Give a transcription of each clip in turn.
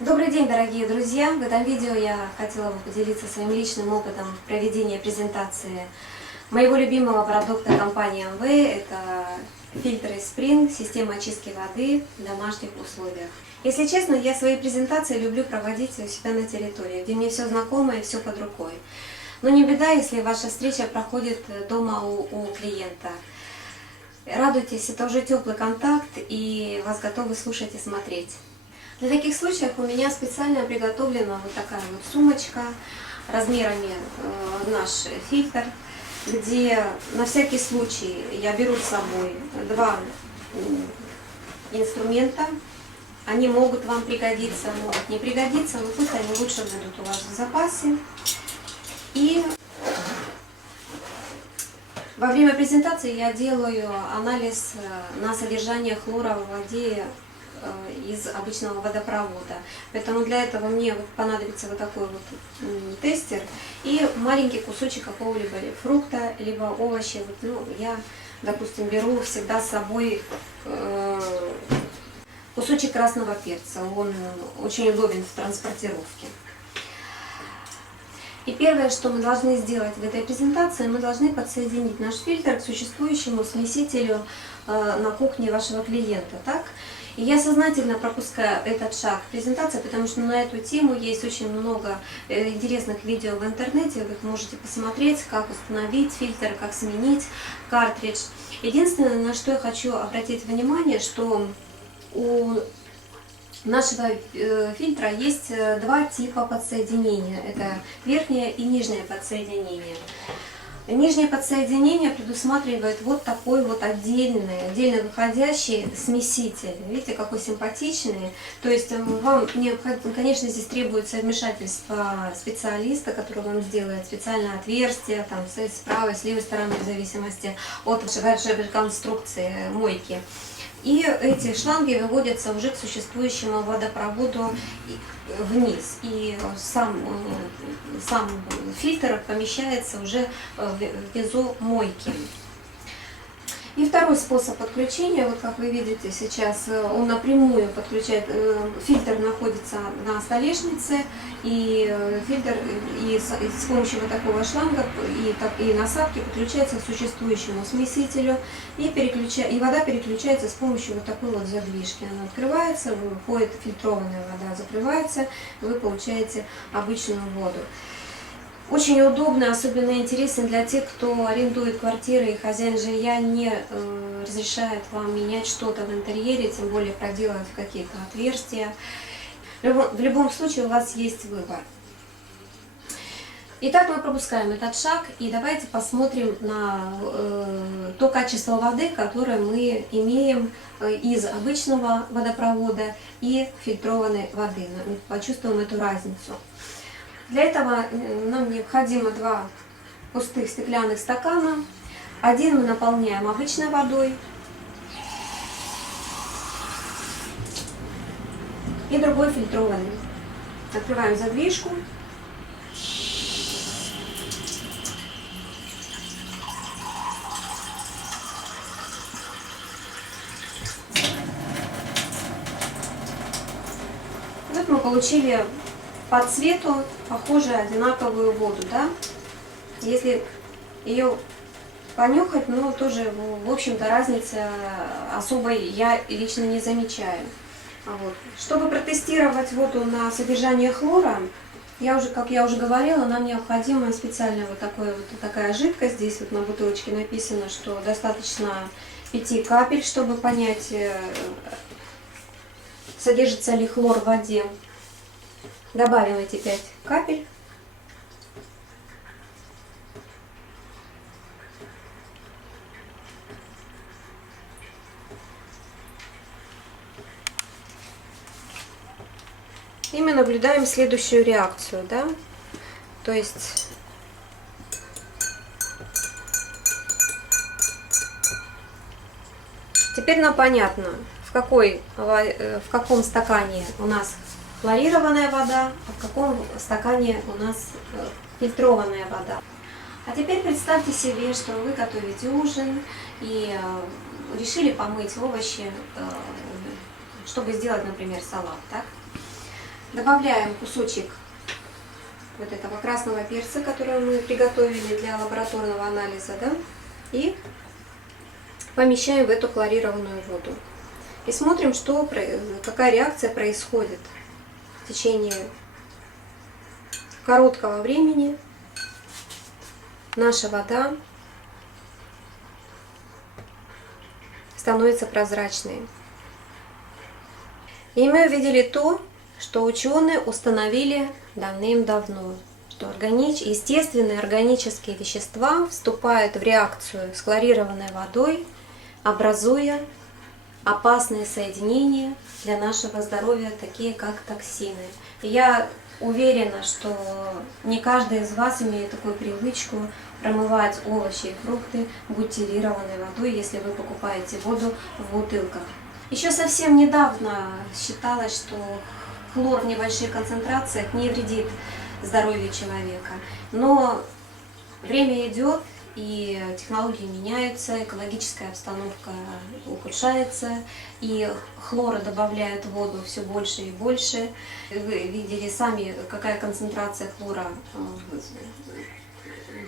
Добрый день, дорогие друзья! В этом видео я хотела бы поделиться своим личным опытом проведения презентации моего любимого продукта компании Amway. Это фильтры Spring, система очистки воды в домашних условиях. Если честно, я свои презентации люблю проводить у себя на территории, где мне все знакомо и все под рукой. Но не беда, если ваша встреча проходит дома у клиента. Радуйтесь, это уже теплый контакт, и вас готовы слушать и смотреть. Для таких случаев у меня специально приготовлена вот такая вот сумочка размерами наш фильтр, где на всякий случай я беру с собой два инструмента. Они могут вам пригодиться, могут не пригодиться, но пусть они лучше будут у вас в запасе. И во время презентации я делаю анализ на содержание хлора в воде из обычного водопровода. Поэтому для этого мне понадобится вот такой вот тестер и маленький кусочек какого-либо фрукта, либо овоща. Я, допустим, беру всегда с собой кусочек красного перца. Он очень удобен в транспортировке. И первое, что мы должны сделать в этой презентации, мы должны подсоединить наш фильтр к существующему смесителю на кухне вашего клиента. Так? И я сознательно пропускаю этот шаг презентации, потому что на эту тему есть очень много интересных видео в интернете. Вы их можете посмотреть, как установить фильтр, как сменить картридж. Единственное, на что я хочу обратить внимание, что у нашего фильтра есть два типа подсоединения. Это верхнее и нижнее подсоединение. Нижнее подсоединение предусматривает вот такой вот отдельно выходящий смеситель. Видите, какой симпатичный. То есть вам необходимо, конечно, здесь требуется вмешательство специалиста, который вам сделает специальное отверстие, там, с правой, с левой стороны, в зависимости от вашей конструкции мойки. И эти шланги выводятся уже к существующему водопроводу вниз. И сам фильтр помещается уже внизу мойки. И второй способ подключения, вот как вы видите сейчас, он напрямую подключает, фильтр находится на столешнице, и фильтр с помощью вот такого шланга и насадки подключается к существующему смесителю, и вода переключается с помощью вот такой вот задвижки. Она открывается, выходит фильтрованная вода, закрывается, вы получаете обычную воду. Очень удобно, особенно интересно для тех, кто арендует квартиры, и хозяин жилья не разрешает вам менять что-то в интерьере, тем более проделать какие-то отверстия. В любом случае у вас есть выбор. Итак, мы пропускаем этот шаг, и давайте посмотрим на то качество воды, которое мы имеем из обычного водопровода и фильтрованной воды. Почувствуем эту разницу. Для этого нам необходимо два пустых стеклянных стакана. Один мы наполняем обычной водой, и другой фильтрованный. Открываем задвижку. Вот мы получили по цвету похоже одинаковую воду, да? Если ее понюхать, тоже, в общем-то, разницы особой я лично не замечаю. Вот. Чтобы протестировать воду на содержание хлора, как я уже говорила, нам необходима специальная такая жидкость. Здесь вот на бутылочке написано, что достаточно 5 капель, чтобы понять, содержится ли хлор в воде. Добавим эти 5 капель. И мы наблюдаем следующую реакцию, да? То есть теперь нам понятно, в каком стакане у нас хлорированная вода, а в каком стакане у нас фильтрованная вода. А теперь представьте себе, что вы готовите ужин и решили помыть овощи, чтобы сделать, например, салат. Так? Добавляем кусочек вот этого красного перца, который мы приготовили для лабораторного анализа, да, и помещаем в эту хлорированную воду. И смотрим, какая реакция происходит в течение короткого времени. Наша вода становится прозрачной. И мы увидели то, что ученые установили давным-давно, что естественные органические вещества вступают в реакцию с хлорированной водой, образуя опасные соединения для нашего здоровья, такие как токсины. И я уверена, что не каждый из вас имеет такую привычку промывать овощи и фрукты бутилированной водой, если вы покупаете воду в бутылках. Еще совсем недавно считалось, что хлор в небольших концентрациях не вредит здоровью человека. Но время идет, и технологии меняются, экологическая обстановка ухудшается, и хлора добавляют в воду все больше и больше. Вы видели сами, какая концентрация хлора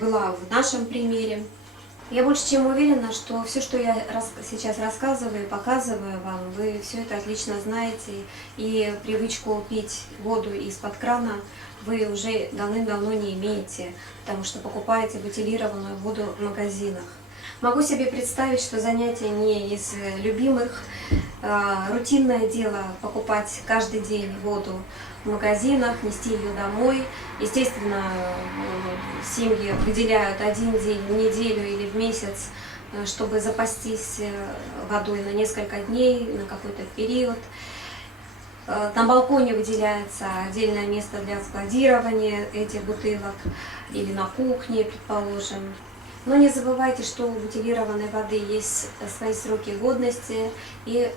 была в нашем примере. Я больше чем уверена, что все, что я сейчас рассказываю, показываю вам, вы все это отлично знаете, и привычку пить воду из-под крана вы уже давным-давно не имеете, потому что покупаете бутилированную воду в магазинах. Могу себе представить, что занятие не из любимых, рутинное дело покупать каждый день воду в магазинах, нести ее домой. Естественно, семьи выделяют один день в неделю или в месяц, чтобы запастись водой на несколько дней, на какой-то период. На балконе выделяется отдельное место для складирования этих бутылок или на кухне, предположим. Но не забывайте, что у бутилированной воды есть свои сроки годности и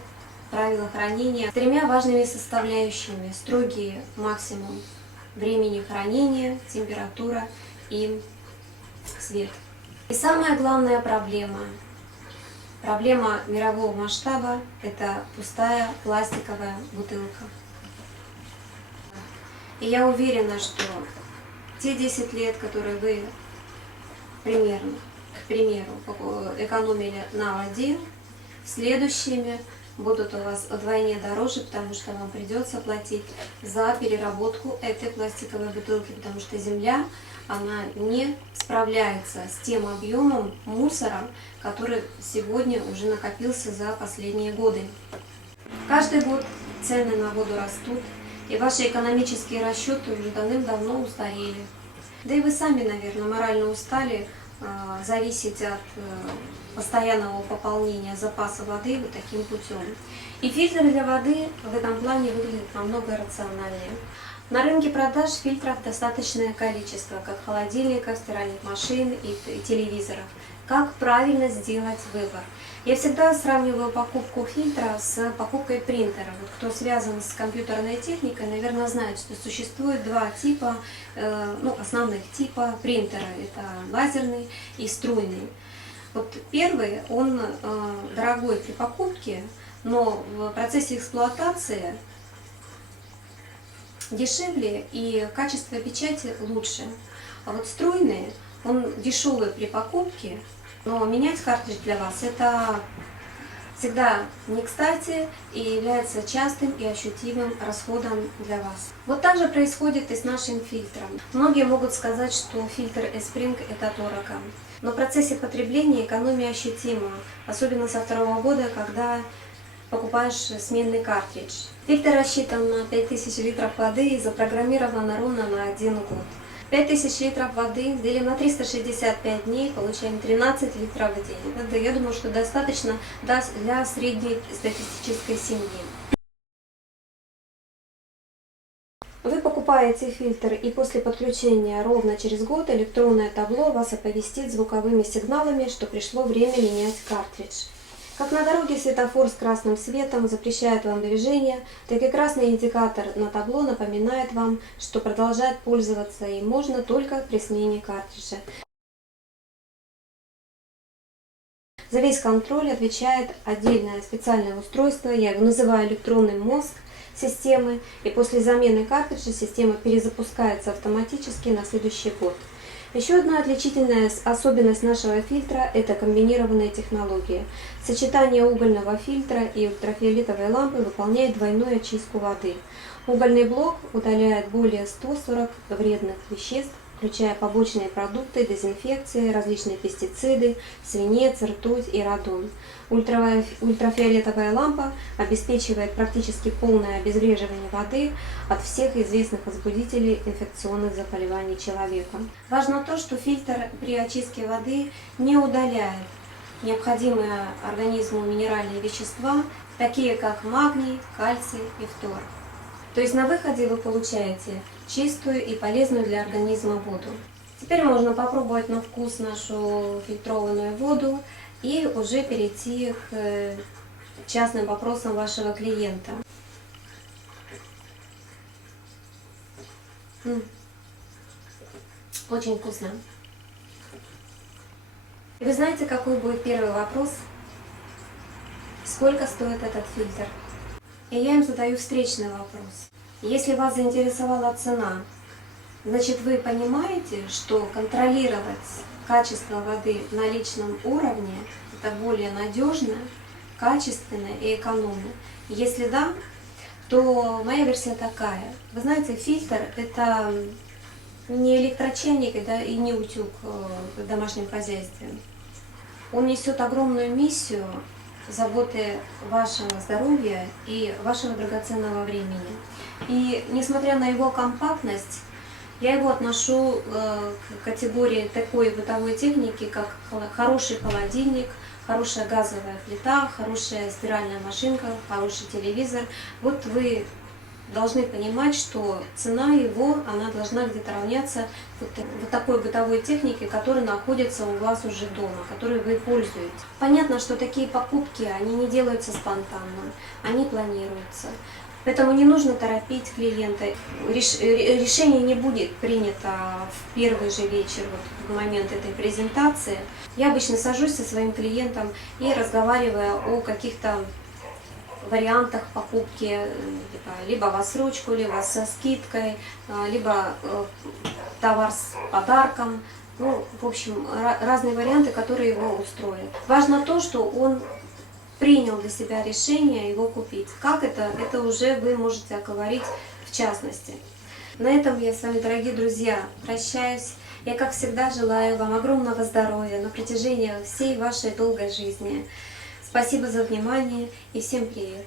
правила хранения с тремя важными составляющими: строгий максимум времени хранения, температура и свет. И самая главная проблема мирового масштаба – это пустая пластиковая бутылка. И я уверена, что те 10 лет, которые вы к примеру, экономили на воде, следующими будут у вас вдвойне дороже, потому что вам придется платить за переработку этой пластиковой бутылки, потому что земля, она не справляется с тем объемом мусора, который сегодня уже накопился за последние годы. Каждый год цены на воду растут, и ваши экономические расчеты уже давным-давно устарели. Да и вы сами, наверное, морально устали зависеть от постоянного пополнения запаса воды вот таким путем. И фильтр для воды в этом плане выглядит намного рациональнее. На рынке продаж фильтров достаточное количество, как холодильников, стиральных машин и телевизоров. Как правильно сделать выбор? Я всегда сравниваю покупку фильтра с покупкой принтера. Вот кто связан с компьютерной техникой, наверное, знает, что существует два типа, основных типа принтера. Это лазерный и струйный. Вот первый, он дорогой при покупке, но в процессе эксплуатации дешевле и качество печати лучше. А вот струйный, он дешевый при покупке, но менять картридж для вас это всегда не кстати и является частым и ощутимым расходом для вас. Вот так же происходит и с нашим фильтром. Многие могут сказать, что фильтр S-Spring это дорого, но в процессе потребления экономия ощутима, особенно со второго года, когда покупаешь сменный картридж. Фильтр рассчитан на 5000 литров воды и запрограммирован ровно на 1 год. 5000 литров воды делим на 365 дней, получаем 13 литров в день. Это, я думаю, что достаточно для средней статистической семьи. Вы покупаете фильтр, и после подключения ровно через год электронное табло вас оповестит звуковыми сигналами, что пришло время менять картридж. Как на дороге светофор с красным светом запрещает вам движение, так и красный индикатор на табло напоминает вам, что продолжать пользоваться им можно только при смене картриджа. За весь контроль отвечает отдельное специальное устройство, я его называю электронный мозг, системы, и после замены картриджа система перезапускается автоматически на следующий год. Еще одна отличительная особенность нашего фильтра – это комбинированные технологии. Сочетание угольного фильтра и ультрафиолетовой лампы выполняет двойную очистку воды. Угольный блок удаляет более 140 вредных веществ, включая побочные продукты, дезинфекции, различные пестициды, свинец, ртуть и радон. Ультрафиолетовая лампа обеспечивает практически полное обезвреживание воды от всех известных возбудителей инфекционных заболеваний человека. Важно то, что фильтр при очистке воды не удаляет необходимые организму минеральные вещества, такие как магний, кальций и фтор. То есть на выходе вы получаете чистую и полезную для организма воду. Теперь можно попробовать на вкус нашу фильтрованную воду и уже перейти к частным вопросам вашего клиента. Очень вкусно. Вы знаете, какой будет первый вопрос? Сколько стоит этот фильтр? И я им задаю встречный вопрос. Если вас заинтересовала цена, значит вы понимаете, что контролировать качество воды на личном уровне – это более надежно, качественно и экономно. Если да, то моя версия такая. Вы знаете, фильтр – это не электрочайник, да, и не утюг в домашнем хозяйстве. Он несет огромную миссию заботы вашего здоровья и вашего драгоценного времени. И несмотря на его компактность, я его отношу к категории такой бытовой техники, как хороший холодильник, хорошая газовая плита, хорошая стиральная машинка, хороший телевизор. Вот вы должны понимать, что цена его, она должна где-то равняться вот такой бытовой технике, которая находится у вас уже дома, которой вы пользуетесь. Понятно, что такие покупки, они не делаются спонтанно, они планируются. Поэтому не нужно торопить клиента. Решение не будет принято в первый же вечер, вот в момент этой презентации. Я обычно сажусь со своим клиентом и разговариваю о каких-то вариантах покупки, либо в отсрочку, либо со скидкой, либо товар с подарком. Ну, в общем, разные варианты, которые его устроят. Важно то, что он принял для себя решение его купить. Как это уже вы можете оговорить в частности. На этом я с вами, дорогие друзья, прощаюсь. Я, как всегда, желаю вам огромного здоровья на протяжении всей вашей долгой жизни. Спасибо за внимание и всем привет!